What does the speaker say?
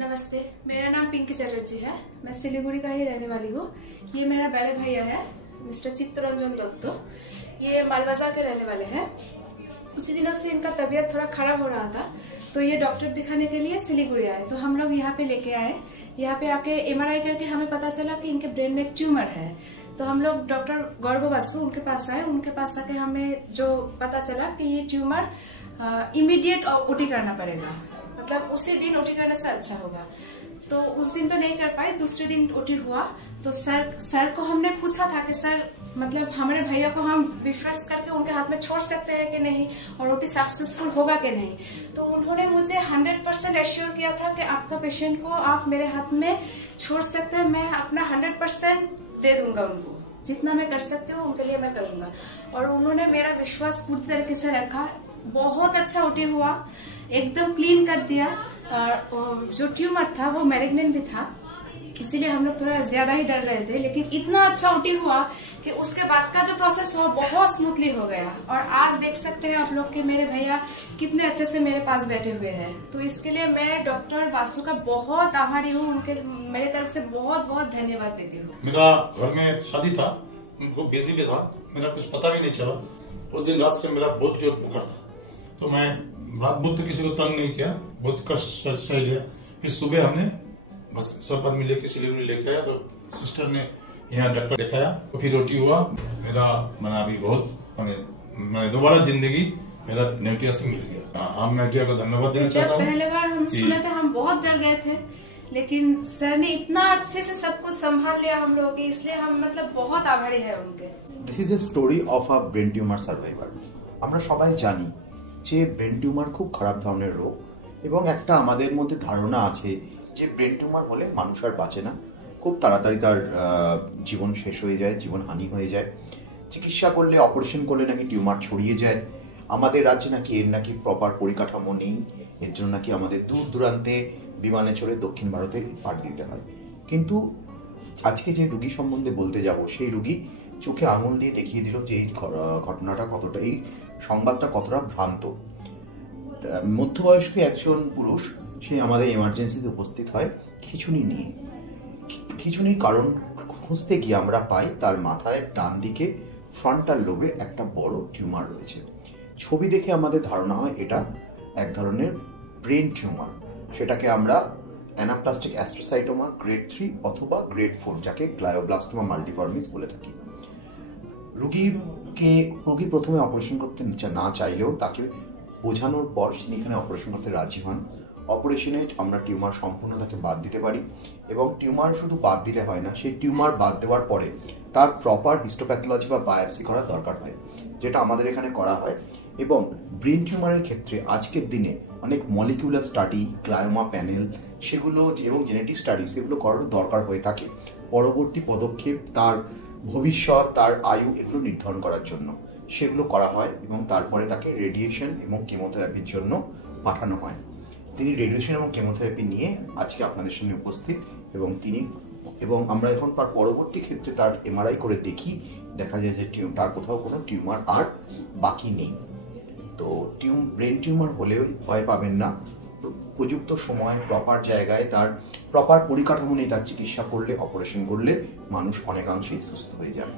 नमस्ते, मेरा नाम पिंकी चटर्जी है। मैं सिलीगुड़ी का ही रहने वाली हूँ। ये मेरा बड़े भैया है, मिस्टर चित्तरंजन दत्त। ये मालबाजार के रहने वाले हैं। कुछ दिनों से इनका तबीयत थोड़ा खराब हो रहा था, तो ये डॉक्टर दिखाने के लिए सिलीगुड़ी आए। तो हम लोग यहाँ पे लेके आए। यहाँ पे आके MRI करके हमें पता चला कि इनके ब्रेन में एक ट्यूमर है। तो हम लोग डॉक्टर गौरव बासु उनके पास आए। उनके पास आके हमें जो पता चला कि ये ट्यूमर इमीडिएट ओटी करना पड़ेगा, मतलब उसी दिन ओटी करने से अच्छा होगा। तो उस दिन तो नहीं कर पाए, दूसरे दिन ओटी हुआ। तो सर को हमने पूछा था कि सर मतलब हमारे भैया को हम विश्वास करके उनके हाथ में छोड़ सकते हैं कि नहीं, और ओटी सक्सेसफुल होगा कि नहीं। तो उन्होंने मुझे 100% एश्योर किया था कि आपका पेशेंट को आप मेरे हाथ में छोड़ सकते हैं। मैं अपना 100% दे दूंगा उनको, जितना मैं कर सकती हूँ उनके लिए मैं करूंगा। और उन्होंने मेरा विश्वास पूरी तरीके से रखा। बहुत अच्छा ओटी हुआ, एकदम क्लीन कर दिया। और जो ट्यूमर था वो मैलिग्नेंट भी था, इसीलिए हम लोग थोड़ा ज्यादा ही डर रहे थे। लेकिन इतना अच्छा ओटी हुआ कि उसके बाद का जो प्रोसेस हुआ बहुत स्मूथली हो गया। और आज देख सकते हैं आप लोग कि मेरे भैया कितने अच्छे से मेरे पास बैठे हुए हैं। तो इसके लिए मैं डॉक्टर बासु का बहुत आभारी हूँ। उनके मेरे तरफ से बहुत बहुत धन्यवाद देती हूँ। मेरा घर में शादी था, उनको बिजी भी था, मेरा कुछ पता भी नहीं चला। उस दिन रात से मेरा बहुत जोर बुखार था, तो मैं रात भर तो किसी को तंग नहीं किया, बहुत कष्ट सह लिया। फिर सुबह हमने बस सब आदमी लेके सिलीगुड़ी लेके आया। तो सिस्टर ने यहाँ डॉक्टर दिखाया, तो फिर रोटी हुआ। मेरा मना भी बहुत मैंने दोबारा जिंदगी मेरा नेटिया से मिल गया। हम नेटिया को धन्यवाद देना चाहता हूँ। पहले बार हम सुने थे, हम बहुत डर गए थे, लेकिन सर ने इतना अच्छे से सब कुछ संभाल लिया हम लोगों के, इसलिए हम मतलब बहुत आभारी है उनके। This is a story of a brain tumour survivor. আমরা সবাই জানি যে ব্রেন টিউমার খুব খারাপ ধরনের রোগ, এবং একটা আমাদের মধ্যে ধারণা আছে যে ব্রেন টিউমার হলে মানুষ আর বাঁচে না, খুব তাড়াতাড়ি তার জীবন শেষ হয়ে যায়, জীবনহানি হয়ে যায়। চিকিৎসা করলে, অপারেশন করলে নাকি টিউমার ছড়িয়ে যায়। আমাদের রাজ্যে নাকি এর নাকি প্রপার পরিকাঠামো নেই, এর জন্য নাকি আমাদের দূর দূরান্তে বিমানে চড়ে দক্ষিণ ভারতে পাঠিয়ে দিতে হয়। কিন্তু আজকে যে রুগী সম্বন্ধে বলতে যাব, সেই রুগী চোখে আঙুল দিয়ে দেখিয়ে দিল যে এই ঘটনাটা কতটা, এই সংবাদটা কতটা ভ্রান্ত। মধ্যবয়স্ক একজন পুরুষ, সে আমাদের এমার্জেন্সিতে উপস্থিত হয় খিঁচুনি নিয়ে। খিঁচুনির কারণ খুঁজতে গিয়ে আমরা পাই তার মাথায় ডান দিকে ফ্রন্টাল লোবে একটা বড় টিউমার রয়েছে। ছবি দেখে আমাদের ধারণা হয় এটা এক ধরনের ব্রেন টিউমার। সেটাকে আমরা অ্যানাপ্লাস্টিক অ্যাস্ট্রোসাইটোমা গ্রেড 3 অথবা গ্রেড 4, যাকে গ্লায়োব্লাস্টোমা মাল্টিফর্মিস বলে থাকি। রোগী প্রথমে অপারেশন করতে না চাইলেও তাকে বোঝানোর পর তিনি এখানে অপারেশন করতে রাজি হন। অপারেশনে আমরা টিউমার সম্পূর্ণ তাকে বাদ দিতে পারি, এবং টিউমার শুধু বাদ দিলে হয় না, সেই টিউমার বাদ দেওয়ার পরে তার প্রপার হিস্টোপ্যাথোলজি বা বায়োপসি করার দরকার হয়, যেটা আমাদের এখানে করা হয়। এবং ব্রেন টিউমারের ক্ষেত্রে আজকের দিনে অনেক মলিকিউলার স্টাডি, গ্লায়োমা প্যানেল, সেগুলো এবং জেনেটিক স্টাডি, সেগুলো করার দরকার হয়ে থাকে পরবর্তী পদক্ষেপ, তার ভবিষ্যৎ, তার আয়ু, এগুলো নির্ধারণ করার জন্য সেগুলো করা হয়। এবং তারপরে তাকে রেডিয়েশন এবং কেমোথেরাপির জন্য পাঠানো হয়। তিনি রেডিয়েশন এবং কেমোথেরাপি নিয়ে আজকে আপনাদের সামনে উপস্থিত, এবং আমরা এখন তার পরবর্তী ক্ষেত্রে তার MRI করে দেখা যায় যে তার কোথাও কোনো টিউমার আর বাকি নেই। তো ব্রেন টিউমার হলেও ভয় পাবেন না। উপযুক্ত সময়, প্রপার জায়গায়, তার প্রপার পরিকাঠামো নিয়ে তার চিকিৎসা করলে, অপারেশন করলে মানুষ অনেকাংশেই সুস্থ হয়ে যাবে।